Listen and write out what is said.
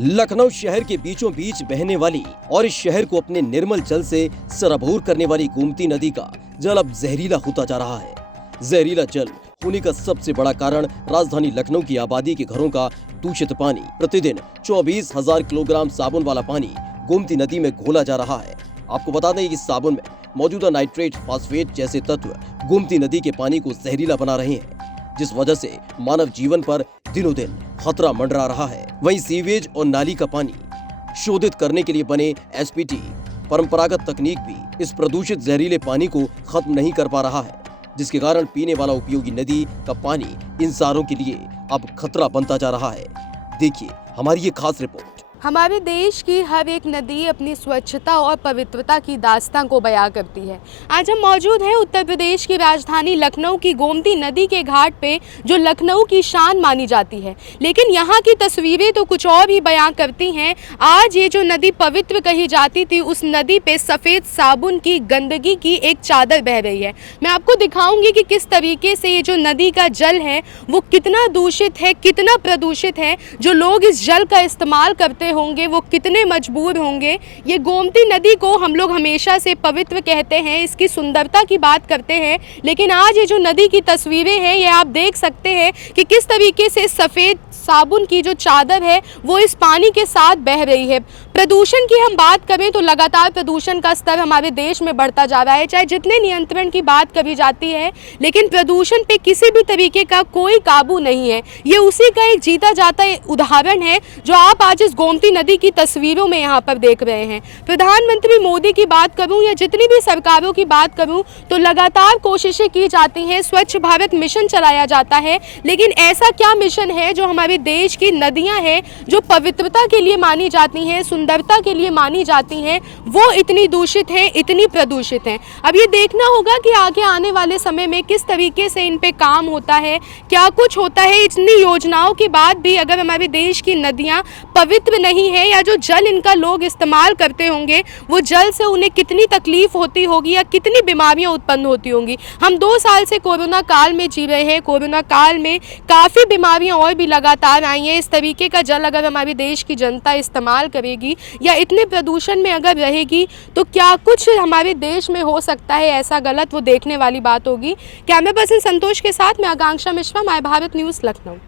लखनऊ शहर के बीचों बीच बहने वाली और इस शहर को अपने निर्मल जल से सराबोर करने वाली गोमती नदी का जल अब जहरीला होता जा रहा है। जहरीला जल होने का सबसे बड़ा कारण राजधानी लखनऊ की आबादी के घरों का दूषित पानी। प्रतिदिन 24,000 किलोग्राम साबुन वाला पानी गोमती नदी में घोला जा रहा है। आपको बता दें कि साबुन में मौजूदा नाइट्रेट, फास्फेट जैसे तत्व गोमती नदी के पानी को जहरीला बना रहे हैं, जिस वजह से मानव जीवन पर दिनों दिन खतरा मंडरा रहा है। वहीं सीवेज और नाली का पानी शोधित करने के लिए बने एसपीटी परंपरागत तकनीक भी इस प्रदूषित जहरीले पानी को खत्म नहीं कर पा रहा है, जिसके कारण पीने वाला उपयोगी नदी का पानी इंसानों के लिए अब खतरा बनता जा रहा है। देखिए हमारी ये खास रिपोर्ट। हमारे देश की हर एक नदी अपनी स्वच्छता और पवित्रता की दास्तां को बयां करती है। आज हम मौजूद हैं उत्तर प्रदेश की राजधानी लखनऊ की गोमती नदी के घाट पे, जो लखनऊ की शान मानी जाती है। लेकिन यहाँ की तस्वीरें तो कुछ और ही बयां करती हैं। आज ये जो नदी पवित्र कही जाती थी, उस नदी पे सफ़ेद साबुन की गंदगी की एक चादर बह रही है। मैं आपको दिखाऊंगी कि किस तरीके से ये जो नदी का जल है वो कितना दूषित है, कितना प्रदूषित है। जो लोग इस जल का इस्तेमाल करते होंगे वो कितने मजबूर होंगे। ये गोमती नदी को हम लोग हमेशा से पवित्र कहते हैं, इसकी सुंदरता की बात करते हैं, लेकिन आज ये जो नदी की तस्वीरें हैं, ये आप देख सकते हैं कि किस तरीके से सफ़ेद साबुन की जो चादर है वो इस पानी के साथ बह रही है। प्रदूषण की हम बात करें तो लगातार प्रदूषण का स्तर हमारे देश में बढ़ता जा रहा है। चाहे जितने नियंत्रण की बात करी जाती है, लेकिन प्रदूषण पे किसी भी तरीके का कोई काबू नहीं है। ये उसी का एक जीता जाता उदाहरण है जो आप आज इस गोमती नदी की तस्वीरों में यहाँ पर देख रहे हैं। प्रधानमंत्री मोदी की बात करूँ या जितनी भी सरकारों की बात करूँ तो लगातार कोशिशें की जाती हैं, स्वच्छ भारत मिशन चलाया जाता है, लेकिन ऐसा क्या मिशन है जो हमारे देश की नदियां हैं जो पवित्रता के लिए मानी जाती हैं, सुंदरता के लिए मानी जाती हैं, वो इतनी दूषित हैं, इतनी प्रदूषित हैं। अब ये देखना होगा कि आगे आने वाले समय में किस तरीके से इन पे काम होता है, क्या कुछ होता है। इतनी योजनाओं के बाद भी अगर हमारे देश की नदियां पवित्र नहीं है या जो जल इनका लोग इस्तेमाल करते होंगे वो जल से उन्हें कितनी तकलीफ होती होगी या कितनी बीमारियां उत्पन्न होती होंगी। हम 2 साल से कोरोना काल में जी रहे हैं। कोरोना काल में काफ़ी बीमारियां और भी लगातार आई हैं। इस तरीके का जल अगर हमारे देश की जनता इस्तेमाल करेगी या इतने प्रदूषण में अगर रहेगी तो क्या कुछ हमारे देश में हो सकता है ऐसा गलत, वो देखने वाली बात होगी। कैमरा पर्सन संतोष के साथ मैं आकांक्षा मिश्रा, माय भारत न्यूज़, लखनऊ।